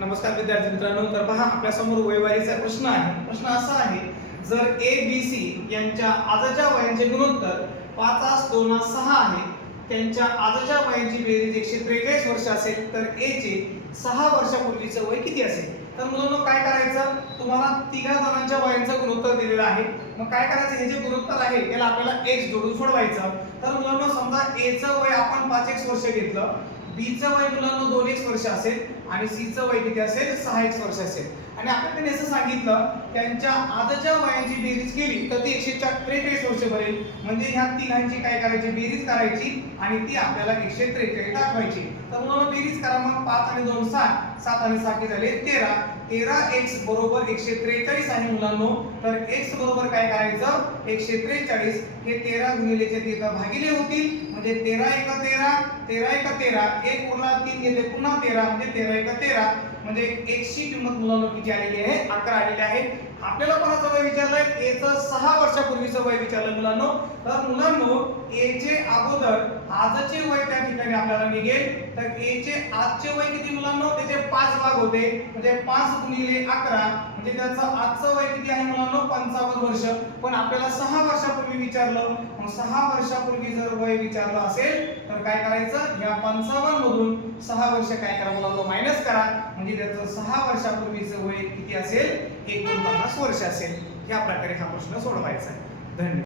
नमस्कार विद्यार्थी मित्रांनो, तर पहा आपल्या समोर वयवारीचा प्रश्न आहे. प्रश्न असा आहे, जर ए बी सी यांच्या आजच्या वयांचे गुणोत्तर 5:2:6 आहे, त्यांच्या आजच्या वयांची बेरीज 143 वर्ष असेल, तर ए चे 6 वर्षापूर्वीचे वय किती असेल? तर मुलांनो काय करायचं, तुम्हाला तिघा जणांच्या वयांचं गुणोत्तर दिलेलं आहे. मग काय करायचं, हे जे गुणोत्तर आहे याला आपल्याला x जोडून सोडवायचं. तर मुलांनो समजा a चं वय आपण 5x वर्ष घेतलं, b चं वय मुलांनो 2x वर्ष असेल आणि c चं वय किती असेल, 6x वर्ष असेल. आणि आपल्याला असं सांगितलं, त्यांच्या आजच्या वयांची बेरीज केली तर ती 143 वर्ष बनेल. म्हणजे ह्या तिघांची काय करायची, बेरीज करायची आणि ती आपल्याला 143 दाखवायची. तर मुलांनो बेरीज करा, मग 5 आणि 2 7, 7 आणि 6 झाले 13. 13x बरोबर 143 आहे मुलांनो. तर x बरोबर काय करायचं, 143 हे 13 गुणिले चे 13 भागिले होतील. म्हणजे 13 एका 13, 13 एका 13, 1 उरला 3 येते पुन्हा 13, म्हणजे 13 एका 13. म्हणजे x ची किंमत मुलांनो किती आलेली आहे, 11 आलेली आहे. आपल्याला कोणाचं वय विचारलंय, a चं 6 वर्षापूर्वीचं वय विचारलं मुलांनो. तर मुलांनो a चे अगोदर आजचे वय त्या ठिकाणी आपल्याला निघेल. तर a चे आजचे वय किती मुलांनो, त्याचे 5 भाग होते. म्हणजे 5 गुणिले 11, म्हणजे त्याचं आजचं वय किती आहे मुलांनो, 55 वर्ष. पण आपल्याला 6 वर्षापूर्वी विचारलं. मग 6 वर्षापूर्वी जर वय विचारलं असेल तर काय करायचं, या 55 मधून 6 वर्ष काय करा मुलांनो, मायनस करा. म्हणजे त्याचं 6 वर्षापूर्वीचं वय किती असेल, 49 वर्ष असेल. या प्रकारे हा प्रश्न सोडवायचा आहे. धन्यवाद.